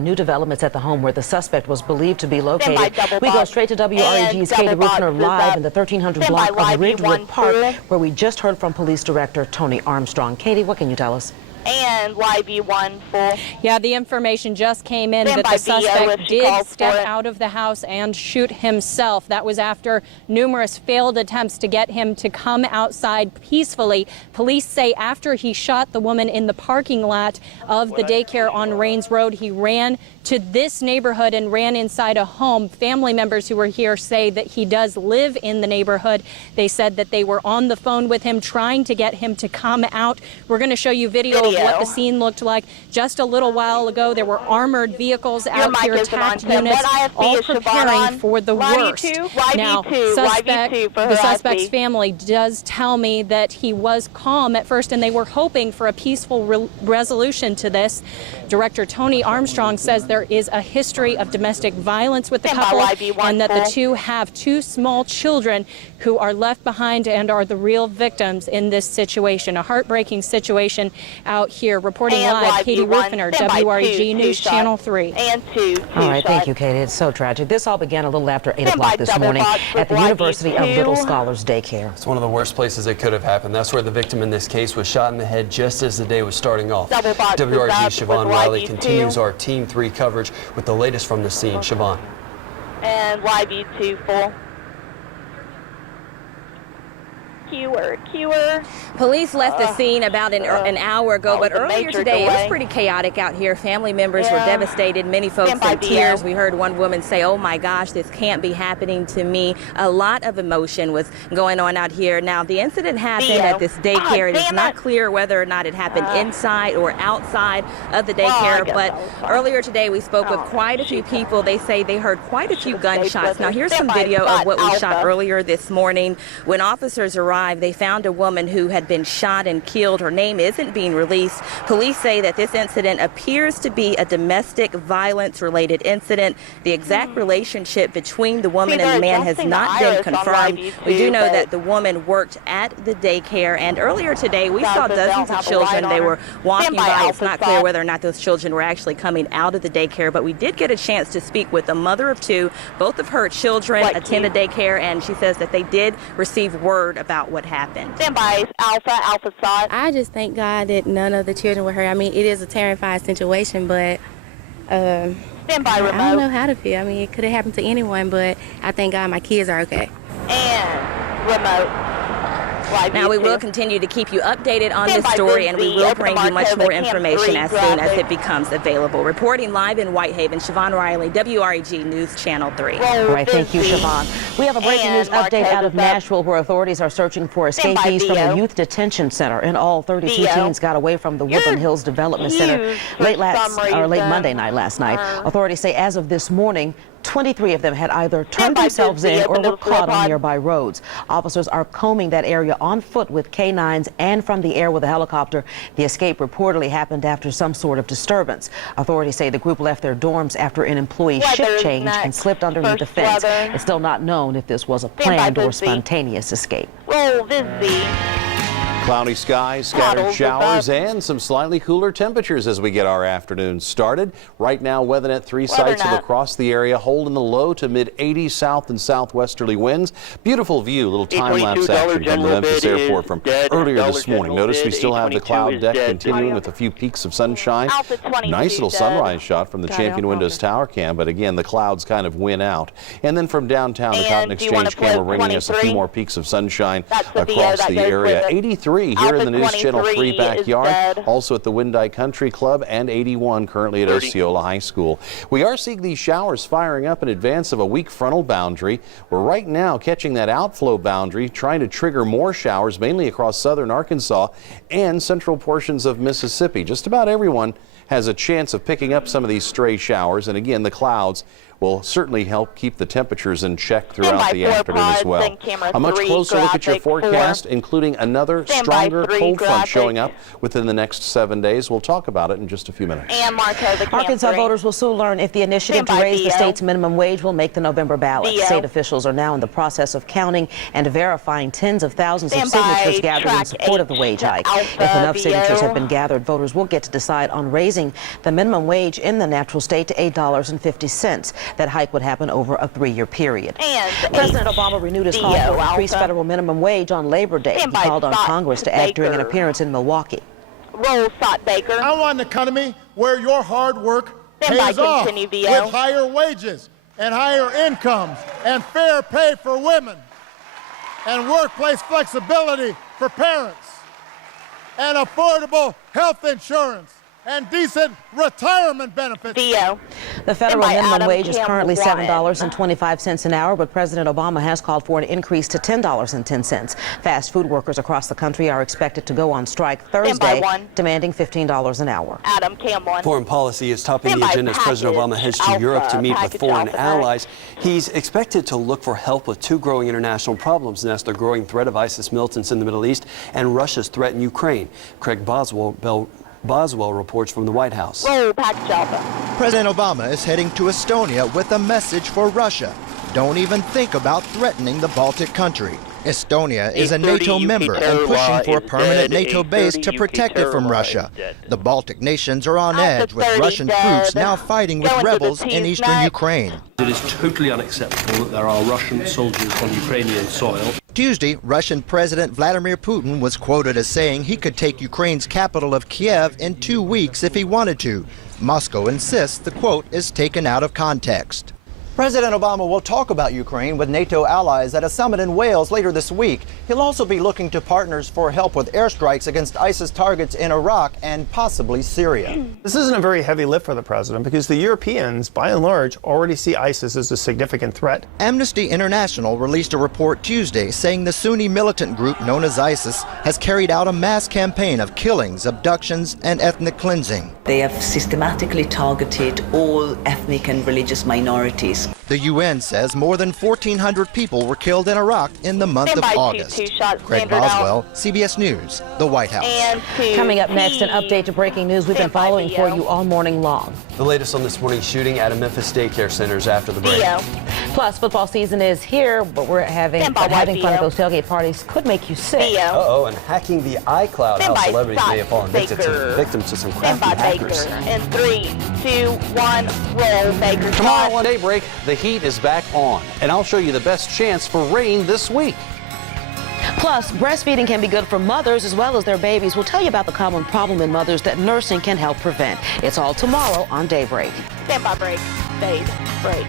New developments at the home where the suspect was believed to be located. We go straight to WREG's Katie Ruffner live in the 1300 block of Ridgewood Park, where we just heard from Police Director Tony Armstrong. Katie, what can you tell us? And YB1 full. Yeah, the information just came in that the suspect did step out of the house and shoot himself. That was after numerous failed attempts to get him to come outside peacefully. Police say after he shot the woman in the parking lot of the daycare on Rains Road, he ran to this neighborhood and ran inside a home. Family members who were here say that he does live in the neighborhood. They said that they were on the phone with him trying to get him to come out. We're going to show you video of what the scene looked like. Just a little while ago, there were armored vehicles out here, TAC units, all preparing for the worst. Now, the suspect's family does tell me that he was calm at first and they were hoping for a peaceful resolution to this. Director Tony Armstrong says there is a history of domestic violence with the couple and that the two have two small children who are left behind and are the real victims in this situation. A heartbreaking situation out here. Reporting live, Katie Ruffner, WREG News Channel 3. And 2. All right, thank you, Katie. It's so tragic. This all began a little after 8 o'clock this morning at the University of Little Scholars Daycare. It's one of the worst places it could have happened. That's where the victim in this case was shot in the head just as the day was starting off. WRG's Siobhan Riley continues our Team 3 coverage with the latest from the scene. Siobhan. And YB2 full. Keyword. Police left the scene about an hour ago, but earlier today it was pretty chaotic out here. Family members were devastated, many folks in tears. We heard one woman say, "Oh my gosh, this can't be happening to me." A lot of emotion was going on out here. Now, the incident happened at this daycare. It is not clear whether or not it happened inside or outside of the daycare, but earlier today we spoke with quite a few people. They say they heard quite a few gunshots. Now, here's some video of what we shot earlier this morning. When officers arrived, they found a woman who had been shot and killed. Her name isn't being released. Police say that this incident appears to be a domestic violence related incident. The exact relationship between the woman and the man has not been confirmed. We do know that the woman worked at the daycare, and earlier today we saw dozens of children. They were walking by. It's not clear whether or not those children were actually coming out of the daycare, but we did get a chance to speak with a mother of two. Both of her children attend the daycare, and she says that they did receive word about what happened. Stand by, Alpha side. I just thank God that none of the children were hurt. I mean, it is a terrifying situation, but Stand by, remote. I don't know how to feel. I mean, it could have happened to anyone, but I thank God my kids are okay. And remote. Now, we will continue to keep you updated on this story, and we will bring you much more information as soon as it becomes available. Reporting live in Whitehaven, Siobhan Riley, WREG News Channel 3. All right, thank you, Siobhan. We have a breaking news update out of Nashville, where authorities are searching for escapees from a youth detention center. In all, 32 teens got away from the Woodland Hills Development Center late Monday night last night. Authorities say as of this morning, 23 of them had either turned themselves in or were caught on nearby roads. Officers are combing that area on foot with K-9s and from the air with a helicopter. The escape reportedly happened after some sort of disturbance. Authorities say the group left their dorms after an employee shift change and slipped underneath the fence. It's still not known if this was a planned or spontaneous escape. Roll busy. Cloudy skies, scattered showers, and some slightly cooler temperatures as we get our afternoon started. Right now, WeatherNet 3 sites across the area holding the low to mid-80s south and southwesterly winds. Beautiful view, little time-lapse action from the Memphis airport from earlier this morning. Notice we still have the cloud deck continuing with a few peaks of sunshine. Nice little sunrise shot from the Champion Windows Tower cam, but again, the clouds kind of win out. And then from downtown, the Cotton Exchange camera bringing us a few more peaks of sunshine across the area. 83 here in the News Channel 3 backyard, also at the Windike Country Club, and 81 currently at Osceola High School. We are seeing these showers firing up in advance of a weak frontal boundary. We're right now catching that outflow boundary, trying to trigger more showers, mainly across southern Arkansas and central portions of Mississippi. Just about everyone has a chance of picking up some of these stray showers, and again, the clouds will certainly help keep the temperatures in check throughout by the 4 afternoon as pods well. and camera A much 3 closer look at your graphic 4. forecast, including another Stand by stronger 3 cold front graphic. showing up within the next 7 days. We'll talk about it in just a few minutes. And Marco, the Cam Arkansas 3. voters will soon learn if the initiative to Stand by raise the VO. state's minimum wage will make the November ballot. VO. State officials are now in the process of counting and verifying tens of thousands of Stand by signatures gathered in track support of the 8 wage to hike. Alpha If enough signatures VO. have been gathered, voters will get to decide on raising the minimum wage in the natural state to $8.50. That hike would happen over a 3-year period. And President Obama renewed his call for an VO increased Alpha. federal minimum wage on Labor Day. He Stand by called on Scott Congress to act during an Baker. appearance in Milwaukee. Roll Sot Baker. I want an economy where your hard work Stand by pays off continue, VO. with higher wages and higher incomes and fair pay for women and workplace flexibility for parents and affordable health insurance and decent retirement benefits. VO. The federal by minimum Adam wage is Campbell currently Warren. $7.25 an hour, but President Obama has called for an increase to $10.10. Fast food workers across the country are expected to go on strike Thursday, one. demanding $15 an hour. Adam Cameron. Foreign policy is topping Stand the by agenda as President Obama package heads to Alpha, Europe to meet with package foreign Alpha. allies. He's expected to look for help with 2 growing international problems, and that's the growing threat of ISIS militants in the Middle East and Russia's threat in Ukraine. Craig Boswell reports from the White House. Roll package Alpha. President Obama is heading to Estonia with a message for Russia. Don't even think about threatening the Baltic country. Estonia is a NATO member and pushing for a permanent NATO base to protect it from Russia. The Baltic nations are on edge with Russian troops now fighting with rebels in eastern Ukraine. It is totally unacceptable that there are Russian soldiers on Ukrainian soil. Tuesday, Russian President Vladimir Putin was quoted as saying he could take Ukraine's capital of Kiev in 2 weeks if he wanted to. Moscow insists the quote is taken out of context. President Obama will talk about Ukraine with NATO allies at a summit in Wales later this week. He'll also be looking to partners for help with airstrikes against ISIS targets in Iraq and possibly Syria. This isn't a very heavy lift for the president because the Europeans, by and large, already see ISIS as a significant threat. Amnesty International released a report Tuesday saying the Sunni militant group known as ISIS has carried out a mass campaign of killings, abductions, and ethnic cleansing. They have systematically targeted all ethnic and religious minorities. The UN says more than 1,400 people were killed in Iraq in the month of August. Craig Boswell, CBS News, the White House. Coming up next, an update to breaking news we've been following for you all morning long. The latest on this morning's shooting at a Memphis daycare center is after the break. Plus, football season is here, but we're having fun at those tailgate parties could make you sick. Uh-oh, and hacking the iCloud, how celebrities may have fallen victim to some crafty hackers. In 3, 2, 1, roll Baker. Tomorrow on Daybreak, the heat is back on, and I'll show you the best chance for rain this week. Plus, breastfeeding can be good for mothers as well as their babies. We'll tell you about the common problem in mothers that nursing can help prevent. It's all tomorrow on Daybreak. Stand by break. Fade break.